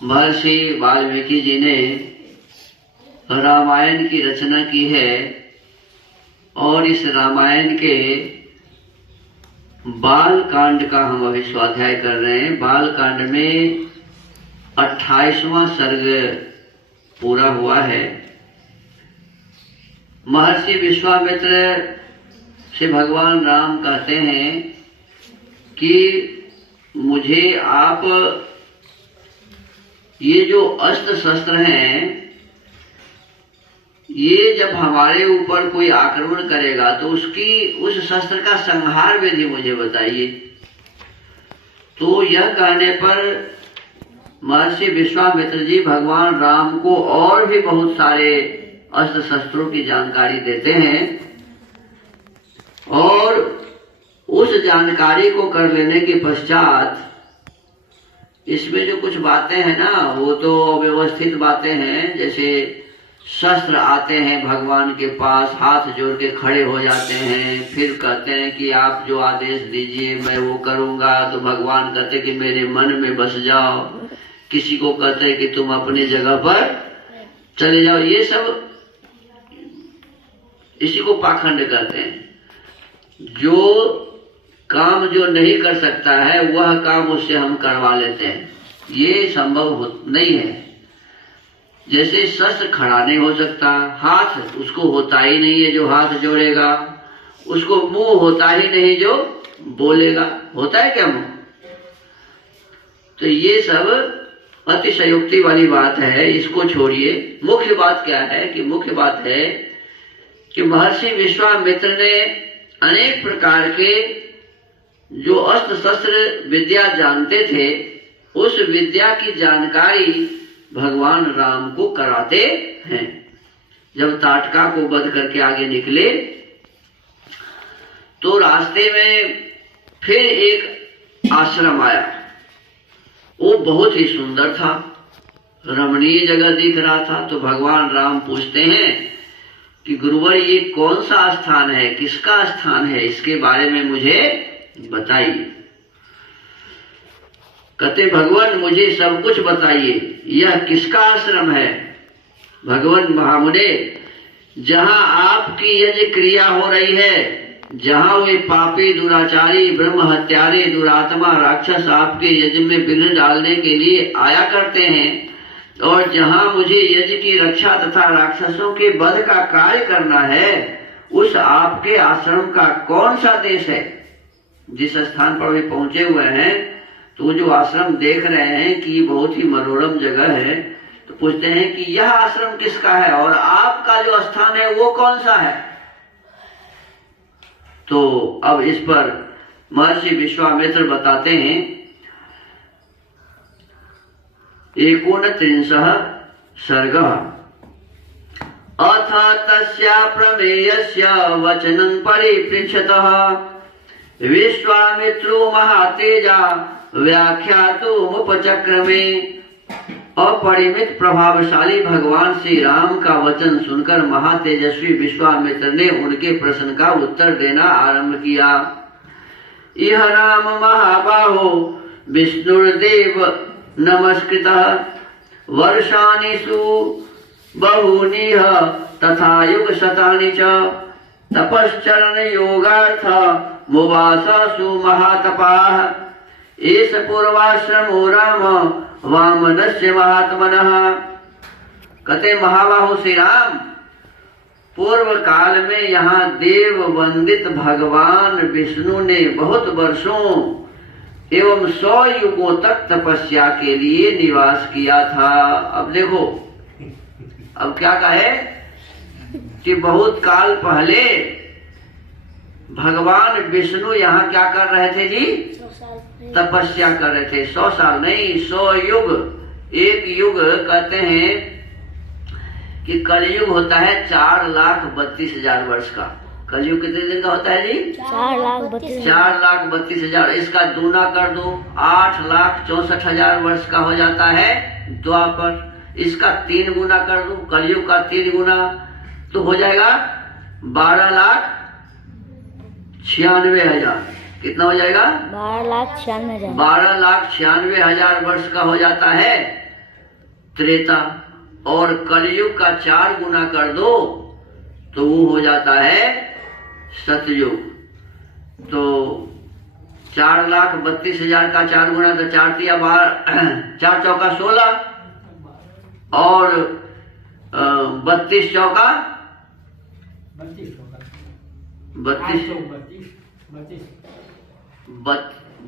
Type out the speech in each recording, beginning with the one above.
महर्षि वाल्मीकि जी ने रामायण की रचना की है और इस रामायण के बाल कांड का हम अभी स्वाध्याय कर रहे हैं। बाल कांड में 28वां सर्ग पूरा हुआ है। महर्षि विश्वामित्र से भगवान राम कहते हैं कि मुझे आप ये जो अस्त्र शस्त्र हैं, ये जब हमारे ऊपर कोई आक्रमण करेगा तो उस शस्त्र का संहार विधि मुझे बताइए। तो यह कहने पर महर्षि विश्वामित्र जी भगवान राम को और भी बहुत सारे अस्त्र शस्त्रों की जानकारी देते हैं और उस जानकारी को कर लेने के पश्चात इसमें जो कुछ बातें हैं ना, वो तो व्यवस्थित बातें हैं। जैसे शस्त्र आते हैं भगवान के पास, हाथ जोड़ के खड़े हो जाते हैं, फिर कहते हैं कि आप जो आदेश दीजिए मैं वो करूंगा। तो भगवान कहते कि मेरे मन में बस जाओ। किसी को कहते हैं कि तुम अपनी जगह पर चले जाओ। ये सब इसी को पाखंड कहते हैं। जो काम जो नहीं कर सकता है वह काम उससे हम करवा लेते हैं। ये संभव नहीं है। जैसे शस्त्र खड़ा नहीं हो सकता, हाथ उसको होता ही नहीं है जो हाथ जोड़ेगा, उसको मुंह होता ही नहीं जो बोलेगा। होता है क्या मुंह? तो ये सब अतिशयोक्ति वाली बात है, इसको छोड़िए। मुख्य बात क्या है कि मुख्य बात है कि महर्षि विश्वामित्र ने अनेक प्रकार के जो अस्त्र शस्त्र विद्या जानते थे, उस विद्या की जानकारी भगवान राम को कराते हैं। जब ताटका को वध करके आगे निकले तो रास्ते में फिर एक आश्रम आया। वो बहुत ही सुंदर था, रमणीय जगह दिख रहा था। तो भगवान राम पूछते हैं कि गुरुवर ये कौन सा स्थान है, किसका स्थान है, इसके बारे में मुझे बताइए। कहते भगवान मुझे सब कुछ बताइए, यह किसका आश्रम है? भगवान महामुने, जहां आपकी यज्ञ क्रिया हो रही है, जहां वे पापी दुराचारी ब्रह्म हत्यारे दुरात्मा राक्षस आपके यज्ञ में विघ्न डालने के लिए आया करते हैं, और जहां मुझे यज्ञ की रक्षा तथा राक्षसों के वध का कार्य करना है, उस आपके आश्रम का कौन सा देश है? जिस स्थान पर वे पहुंचे हुए हैं तो जो आश्रम देख रहे हैं कि बहुत ही मनोरम जगह है, तो पूछते हैं कि यह आश्रम किसका है और आपका जो स्थान है वो कौन सा है? तो अब इस पर महर्षि विश्वामित्र बताते हैं 29 सर्गः। अथ तस्या प्रमेयस्य वचनं परिपृच्छतः विश्वामित्रो महातेजा व्याख्यातुमुपचक्रमे। अपरिमित प्रभावशाली भगवान श्री राम का वचन सुनकर महातेजस्वी विश्वामित्र ने उनके प्रश्न का उत्तर देना आरंभ किया। इह राम महाबाहो विष्णुर्देव नमस्कृतः वर्षाणि सु बहूनिह तथा युग शतानि च तपश्चरण योगार्थ मुवाससु महातपाः। एष पूर्वाश्रमो राम वामनस्य महात्मनः। कहते महाबाहु श्री राम, पूर्व काल में यहाँ देव वंदित भगवान विष्णु ने बहुत वर्षों एवं 100 युगों तक तपस्या के लिए निवास किया था। अब देखो, अब क्या कहे कि बहुत काल पहले भगवान विष्णु यहाँ क्या कर रहे थे जी? तपस्या कर रहे थे। 100 साल नहीं, 100 युग। एक युग कहते हैं कि कलयुग होता है 4,32,000 वर्ष का। कलयुग कितने दिन का होता है जी? 4,32,000। इसका दूना कर दो, 8,64,000 वर्ष का हो जाता है द्वापर। इसका 3 गुना कर दो, कलयुग का 3 गुना, तो हो जाएगा 12,96,000। कितना हो जाएगा? 12,96,000। 12,96,000 वर्ष का हो जाता है। त्रेता, और कलयुग का 4 गुना कर दो तो वो हो जाता है सतयुग। तो 4,32,000 का 4 गुना तो 4 तिया 12, 4 चौका 16 और 32 चौका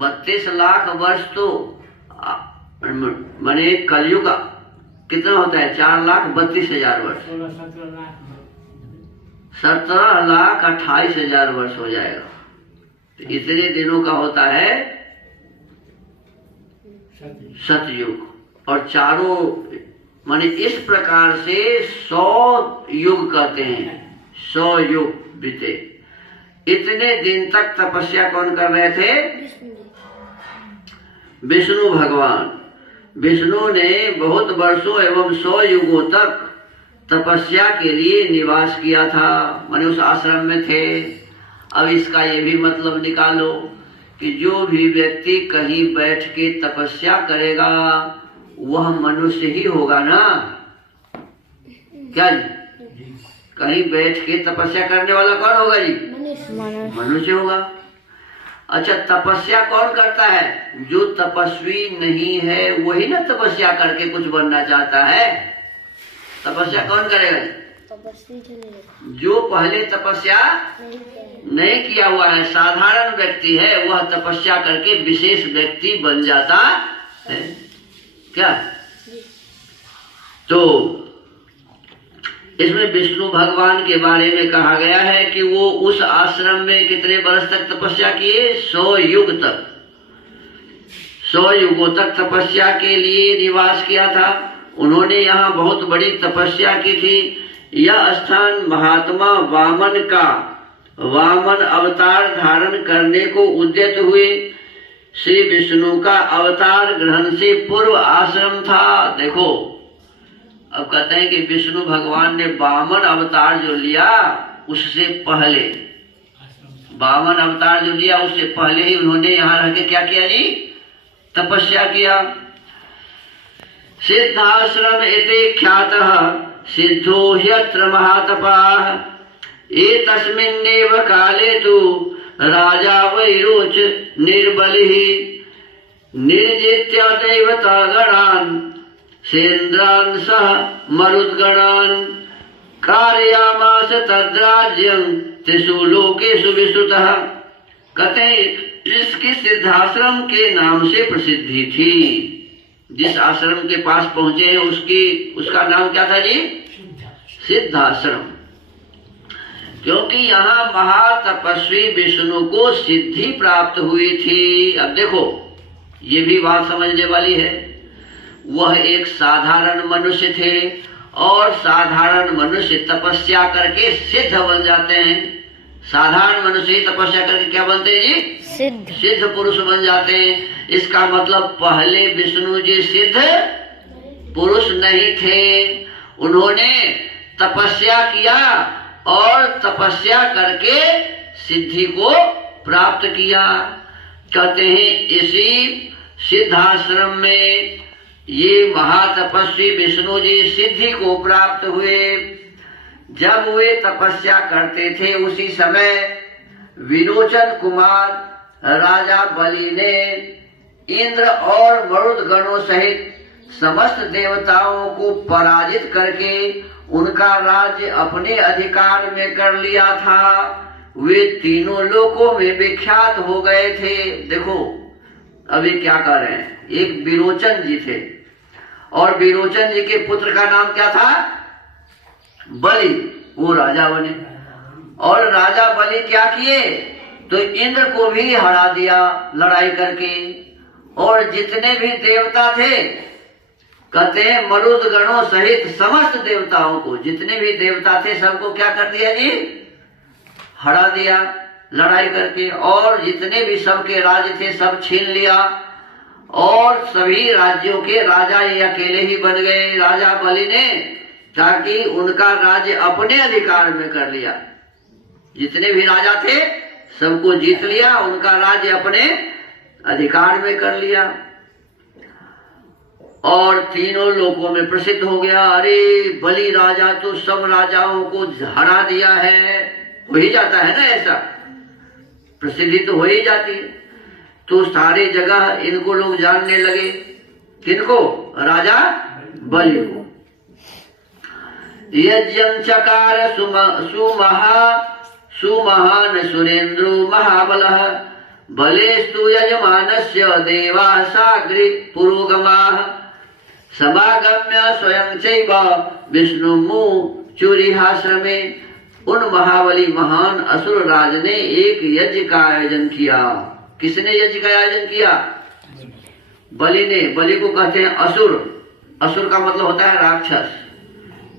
32 लाख वर्ष। तो माने कलयुग कितना होता है? 4,32,000 वर्ष, 17,28,000 वर्ष हो जाएगा। तो इतने दिनों का होता है सतयुग। और चारों माने इस प्रकार से 100 युग कहते हैं, 100 युग बीते। इतने दिन तक तपस्या कौन कर रहे थे? विष्णु भगवान। विष्णु ने बहुत वर्षों एवं 100 युगों तक तपस्या के लिए निवास किया था, माने उस आश्रम में थे। अब इसका ये भी मतलब निकालो कि जो भी व्यक्ति कहीं बैठ के तपस्या करेगा वह मनुष्य ही होगा ना? क्या जी? कहीं बैठ के तपस्या करने वाला कौन होगा जी? मनुष्य होगा। अच्छा, तपस्या कौन करता है? जो तपस्वी नहीं है वही ना तपस्या करके कुछ बनना चाहता है। तपस्या कौन करेगा जी? जो पहले तपस्या नहीं किया हुआ है, साधारण व्यक्ति है, वह तपस्या करके विशेष व्यक्ति बन जाता है। क्या? तो इसमें विष्णु भगवान के बारे में कहा गया है कि वो उस आश्रम में कितने वर्ष तक तपस्या किए? 100 युग तक, 100 युगों तक तपस्या के लिए निवास किया था। उन्होंने यहाँ बहुत बड़ी तपस्या की थी। यह स्थान महात्मा वामन अवतार धारण करने को उद्यत हुए श्री विष्णु का अवतार ग्रहण से पूर्व आश्रम था। देखो, अब कहते हैं कि विष्णु भगवान ने वामन अवतार जो लिया उससे पहले, वामन अवतार जो लिया उससे पहले ही उन्होंने यहाँ रह के क्या किया जी? तपस्या किया। सिद्धाश्रम इति ख्यातः सिद्धो ह्यत्र महातपाः एतस्मिन्नेव काले तु राजा वैरोच निर्बलिः निर्जित्य दैवतागणान् सेन्द्रान् सह मरुद्गणान् कारयामास तद्राज्यं त्रिषु लोकेषु विस्तृतः। कहते हैं इसकी सिद्धाश्रम के नाम से प्रसिद्धि थी। जिस आश्रम के पास पहुंचे हैं उसका नाम क्या था जी? सिद्धाश्रम। क्योंकि यहाँ महातपस्वी विष्णु को सिद्धि प्राप्त हुई थी। अब देखो, ये भी बात समझने वाली है। वह एक साधारण मनुष्य थे और साधारण मनुष्य तपस्या करके सिद्ध बन जाते हैं। साधारण मनुष्य ही तपस्या करके क्या बनते हैं जी? सिद्ध पुरुष बन जाते हैं। इसका मतलब पहले विष्णु जी सिद्ध पुरुष नहीं थे। उन्होंने तपस्या किया और तपस्या करके सिद्धि को प्राप्त किया। कहते हैं इसी सिद्धाश्रम में ये महातपस्वी विष्णु जी सिद्धि को प्राप्त हुए। जब वे तपस्या करते थे उसी समय विरोचन कुमार राजा बलि ने इंद्र और मरुद गणों सहित समस्त देवताओं को पराजित करके उनका राज्य अपने अधिकार में कर लिया था। वे तीनों लोकों में विख्यात हो गए थे। देखो अभी क्या कर रहे हैं, एक विरोचन जी थे और विरोचन जी के पुत्र का नाम क्या था? बलि। वो राजा बने और राजा बलि क्या किए तो इंद्र को भी हरा दिया लड़ाई करके। और जितने भी देवता थे, कहते हैं मरुद गणों सहित समस्त देवताओं को, जितने भी देवता थे सबको क्या कर दिया जी? हरा दिया लड़ाई करके। और जितने भी सबके राज्य थे सब छीन लिया और सभी राज्यों के राजा ये अकेले ही बन गए राजा बलि ने, ताकि उनका राज्य अपने अधिकार में कर लिया। जितने भी राजा थे सबको जीत लिया, उनका राज्य अपने अधिकार में कर लिया। और तीनों लोकों में प्रसिद्ध हो गया। अरे बलि राजा तो सब राजाओं को हरा दिया है, हो ही जाता है ना, ऐसा प्रसिद्धि तो हो ही जाती है। तो सारे जगह इनको लोग जानने लगे, किनको? राजा बलि को। यज्ञं चकार सुमहान सुरेंद्रो महाबलः बलेस्तु यजमानस्य देवाः साग्रे पुरोगमाः समागम्य स्वयं चैव विष्णुमुचुरिहाश्रमे। उन महाबली महान असुर राज ने एक यज्ञ का आयोजन किया। किसने यज्ञ का आयोजन किया? बलि ने। बलि को कहते हैं असुर। असुर का मतलब होता है राक्षस।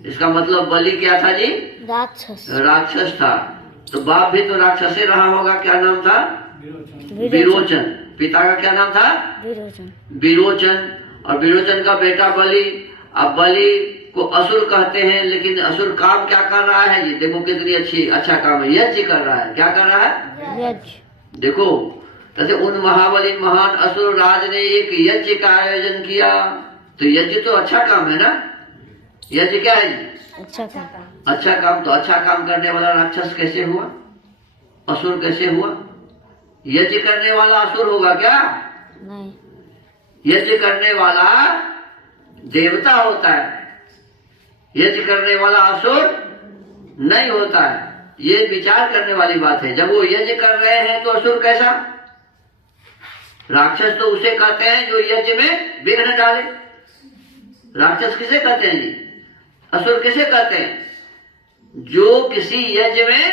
इसका मतलब बलि क्या था जी? राक्षस। राक्षस था। तो बाप भी तो राक्षस ही रहा होगा। क्या नाम था? विरोचन। पिता का क्या नाम था? विरोचन। और विरोचन का बेटा बलि। अब बलि को असुर कहते हैं, लेकिन असुर काम क्या कर रहा है जी? देखो कितनी अच्छा काम है, यज्ञ कर रहा है। क्या कर रहा है? यज्ञ। देखो कैसे उन महाबली महान असुर राज ने एक यज्ञ का आयोजन किया। तो यज्ञ तो अच्छा काम है ना। यज्ञ क्या है जी? अच्छा काम। अच्छा काम। तो अच्छा काम करने वाला राक्षस कैसे हुआ? असुर कैसे हुआ? यज्ञ करने वाला असुर होगा क्या? नहीं। यज्ञ करने वाला देवता होता है, यज्ञ करने वाला असुर नहीं होता है। ये विचार करने वाली बात है। जब वो यज्ञ कर रहे हैं तो असुर कैसा? राक्षस तो उसे कहते हैं जो यज्ञ में विघ्न डाले। राक्षस किसे कहते हैं जी? असुर किसे कहते हैं? जो किसी यज्ञ में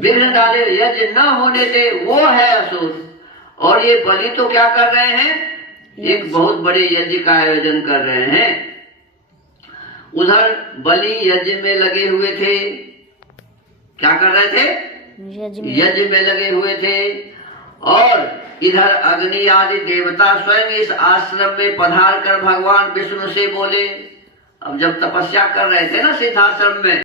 विघ्न डाले, यज्ञ न होने दे, वो है असुर। और ये बलि तो क्या कर रहे हैं? एक बहुत बड़े यज्ञ का आयोजन कर रहे हैं। उधर बलि यज्ञ में लगे हुए थे। क्या कर रहे थे? यज्ञ में लगे हुए थे। और इधर अग्नि आदि देवता स्वयं इस आश्रम में पधार कर भगवान विष्णु से बोले। अब जब तपस्या कर रहे थे ना सिद्धाश्रम में,